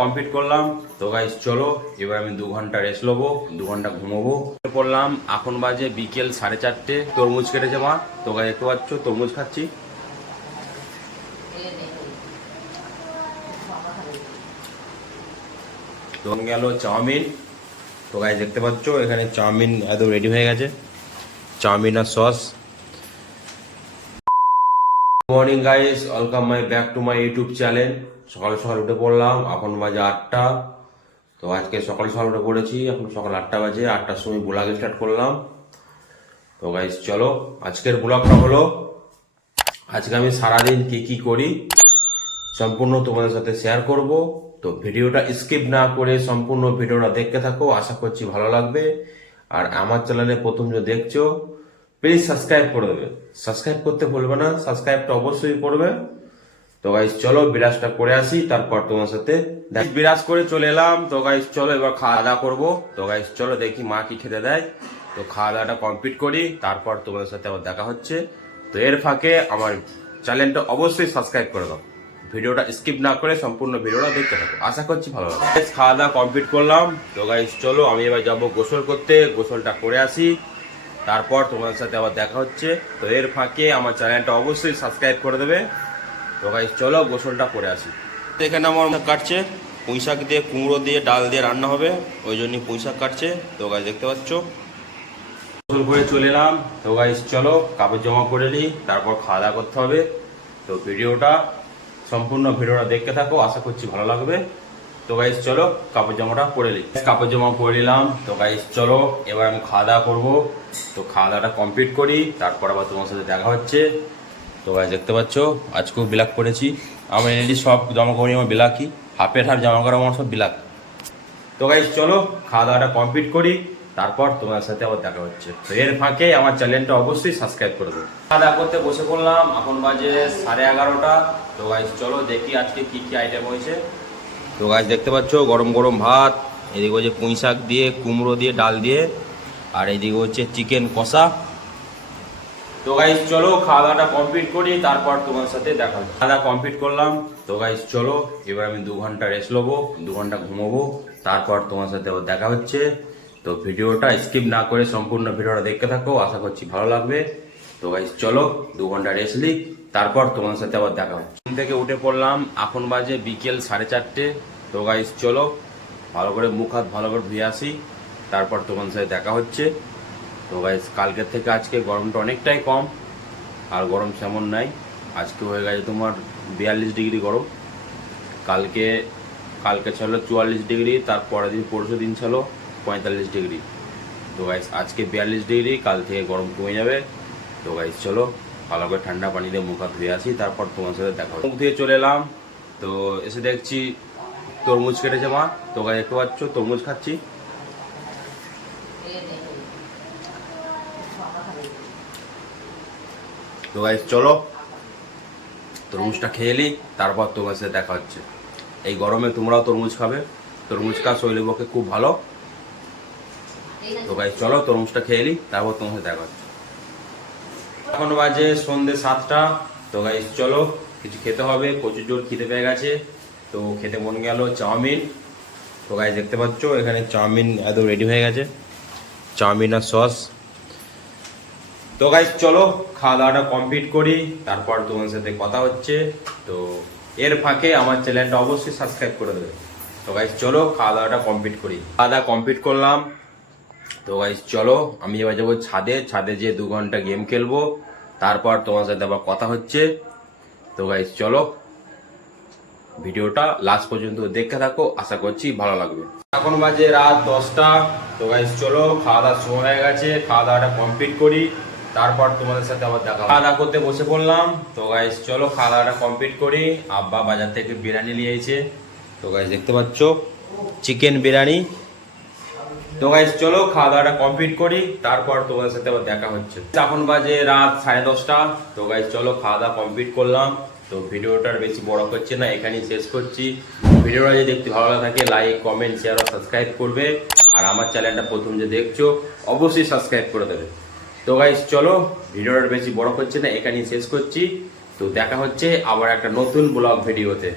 Complete করলাম। তো guys চলো, এবার আমি দু ঘণ্টা রেস্ট নেব দু ঘণ্টা ঘুমোবো। করলাম এখন বাজে বিকেল সাড়ে চারটে, তরমুজ কেটেছে মা। তো গাই দেখতে পাচ্ছ, তরমুজ খাচ্ছি। তো গেল চাউমিন। তো গাইস দেখতে পাচ্ছ, এখানে চাউমিন একদম রেডি হয়ে গেছে। Chow mein R sauce morning guys welcome my back to my YouTube channel সকাল সকাল উঠে পড়লাম। এখন বাজে আটটা। তো আজকে সকাল সকাল উঠে পড়েছি। এখন সকাল আটটা বাজে। আটটার সময় ব্লগ স্টার্ট করলাম। তো গাইস চলো। আজকের ব্লগটা হলো, আজকে আমি সারাদিন কি কি করি সম্পূর্ণ তোমাদের সাথে শেয়ার করব। তো ভিডিওটা স্কিপ না করে সম্পূর্ণ ভিডিওটা দেখতে থাকো। আশা করছি ভালো লাগবে। আর আমার চ্যানেলে প্রথম যে দেখছ প্লিজ সাবস্ক্রাইব করে দেবে। সাবস্ক্রাইব করতে ভুলবে না সাবস্ক্রাইবটা অবশ্যই করবে। তো গাইস চলো বিরাজটা করে আসি, তারপর তোমার সাথে বিরাজ করে চলে এলাম। তো গাইস চলো এবার খাওয়া দাওয়া করব। তো গাইস চলো দেখি মা কি খেতে দেয়। তো খাওয়া দাওয়াটা কমপ্লিট করি, তারপর তোমাদের সাথে আবার দেখা হচ্ছে। তো এর ফাঁকে আমার চ্যানেলটা অবশ্যই সাবস্ক্রাইব করে দাও। ভিডিওটা স্কিপ না করে সম্পূর্ণ ভিডিওটা দেখতে থাকো। আশা করছি ভালো লাগবে। খাওয়া দাওয়া কমপ্লিট করলাম। তো গাইস চলো আমি এবার যাব গোসল করতে। গোসলটা করে আসি। তারপর তোমাদের সাথে আবার দেখা হচ্ছে। তো এর ফাঁকে আমার চ্যানেলটা অবশ্যই সাবস্ক্রাইব করে দেবে। তো গাইস চলো গোসলটা করে আসি। তো এখানে আমার কাটছে। পুঁই শাক দিয়ে কুমড়ো দিয়ে, ডাল দিয়ে রান্না হবে। ওই জন্যই পুঁই শাক কাটছে। তো গাছ দেখতে পাচ্ছ? গোসল করে চলে এলাম। তো গাইস চলো কাপড় জমা করে নিই। তারপর খাওয়া দাওয়া করতে হবে। তো ভিডিওটা, সম্পূর্ণ ভিডিওটা দেখতে থাকো। আশা করছি ভালো লাগবে। তো গাইস চলো কাপড় জামাটা পরে নিই। কাপড় জামা পরে নিলাম। তো গাইস চলো, এবার আমি খাওয়া দাওয়া করব। তো খাওয়া দাওয়াটা কমপ্লিট করি, তারপর আবার তোমার সাথে দেখা হচ্ছে। তো গাইস দেখতে পাচ্ছ, আজকেও বিলাক করেছি আমার এলইডি সব জামা কাপড় আমার বিলাকি হাফের হাফ জামা কাপড় আমার সব বিলাক। তো গাইস চলো, খাওয়া দাওয়াটা কমপ্লিট করি। তারপর তোমার সাথে আবার দেখা হচ্ছে। তো এর ফাঁকে আমার চ্যানেলটা অবশ্যই সাবস্ক্রাইব করে দেবো। খাওয়া দাওয়া করতে বসে পড়লাম। এখন বাজে সাড়ে এগারোটা। তো গাইস চলো দেখি আজকে কি কি আইটেম হয়েছে। তো গাছ দেখতে পাচ্ছ, গরম গরম ভাত, এদিকে হচ্ছে পুঁই শাক দিয়ে, কুমড়ো দিয়ে, ডাল দিয়ে, আর এদিকে হচ্ছে চিকেন কষা। তো গাইস, চলো খাওয়া দাওয়াটা কমপ্লিট করি, তারপর তোমার সাথে দেখা খাওয়া দাওয়া কমপ্লিট করলাম, তো গাইস চলো, এবার আমি দু ঘণ্টা রেস্ট নেব, দু ঘণ্টা ঘুমোবো, তারপর তোমার সাথে দেখা হচ্ছে। তো ভিডিওটা স্কিপ না করে সম্পূর্ণ ভিডিওটা দেখতে থাকো, আশা করছি ভালো লাগবে। তো গাইস চলো দু ঘণ্টা রেস্ট নিই, তারপর তোমার সাথে আবার দেখা ঘুম থেকে উঠে পড়লাম, এখন বাজে বিকেল সাড়ে চারটে। তো গাইস চলো, ভালো করে মুখ হাত ভালো করে ধুয়ে আসি, তারপর তোমার সাথে দেখা হচ্ছে। তো গাইস কালকের থেকে আজকে গরমটা অনেকটাই কম, আর গরম সেমন নাই। আজকে হয়ে গেছে তোমার বিয়াল্লিশ ডিগ্রি গরম। কালকে কালকে ছিল চুয়াল্লিশ ডিগ্রি, তার পরের দিন, পরশু দিন ছিল পঁয়তাল্লিশ ডিগ্রি। তো গাইস আজকে বিয়াল্লিশ ডিগ্রি, কাল থেকে গরম কমে যাবে। তো গাইস চলো। ভালো করে ঠান্ডা পানি দিয়ে মুখ ধুয়ে আসি, তারপর তোমার সাথে দেখা মুখ ধুয়ে চলে এলাম। তো এসে দেখছি তরমুজ কেটেছে মা। তো গাছ দেখতে পাচ্ছ, তরমুজ খাচ্ছি। তো গাইস চলো। তরমুজটা খেয়ে নিই তারপর তোমার সাথে দেখা হচ্ছে। এই গরমে তোমরাও তরমুজ খাবে। তরমুজ খাওয়া শরীরের পক্ষে খুব ভালো। তো গাইস চলো তরমুজটা খেয়ে নিই তারপর তোমার সাথে দেখা হচ্ছে। এখন বাজে সন্ধ্যে সাতটা। তো গাইস চলো, কিছু খেতে হবে, প্রচুর জোর খিদে পেয়ে গেছে। তো খেতে মন গেল চাউমিন। তো গাইস দেখতে পাচ্ছ, এখানে চাউমিন একদম রেডি হয়ে গেছে। চাউমিন আর সস তো গাইস চলো খাওয়া দাওয়াটা কমপ্লিট করি। তারপর তোমার সাথে কথা হচ্ছে। তো এর ফাঁকে আমার চ্যানেলটা অবশ্যই সাবস্ক্রাইব করে দেবে। তো গাইস চলো খাওয়া দাওয়াটা কমপ্লিট করি। খাওয়া দাওয়া কমপ্লিট করলাম। তো গাইস চলো, আমি এবার যাব ছাদে। ছাদে যেয়ে দু ঘণ্টা গেম খেলব। তারপর তোমার সাথে আবার কথা হচ্ছে। তো গাইস চলো, ভিডিওটা লাস্ট পর্যন্ত দেখতে থাকো। আশা করছি ভালো লাগবে। এখন বাজে রাত দশটা। তো গাইস চলো খাওয়া দাওয়ার সময় হয়ে গেছে। খাওয়া দাওয়াটা কমপ্লিট করি। তারপর তোমাদের সাথে আবার দেখা খাওয়া দাওয়া করতে বসে পড়লাম। তো গাইস চলো খাওয়া দাওয়াটা কমপ্লিট করি। আব্বা বাজার থেকে বিরিয়ানি নিয়ে এসেছে। তো গাইস দেখতে পাচ্ছ চিকেন বিরিয়ানি। তো গাইস চলো খাওয়া দাওয়াটা কমপ্লিট করি, তারপর তোমাদের সাথে আবার দেখা হচ্ছে। এখন বাজে রাত সাড়ে দশটা, তো গাইস চলো খাওয়া দাওয়া কমপ্লিট করলাম। তো ভিডিওটার বেশি বড় করছে না, এখানেই শেষ করছি। ভিডিওটা যদি দেখতে ভালো লাগে থাকে লাইক কমেন্ট শেয়ার ও সাবস্ক্রাইব করবে। আর আমার চ্যানেলটা প্রথম যে দেখছ, অবশ্যই সাবস্ক্রাইব করে দেবে। তো গাইস চলো ভিডিওটার বেশি বড় করছে না, এখানেই শেষ করছি। তো দেখা হচ্ছে আবার একটা নতুন ব্লগ ভিডিওতে।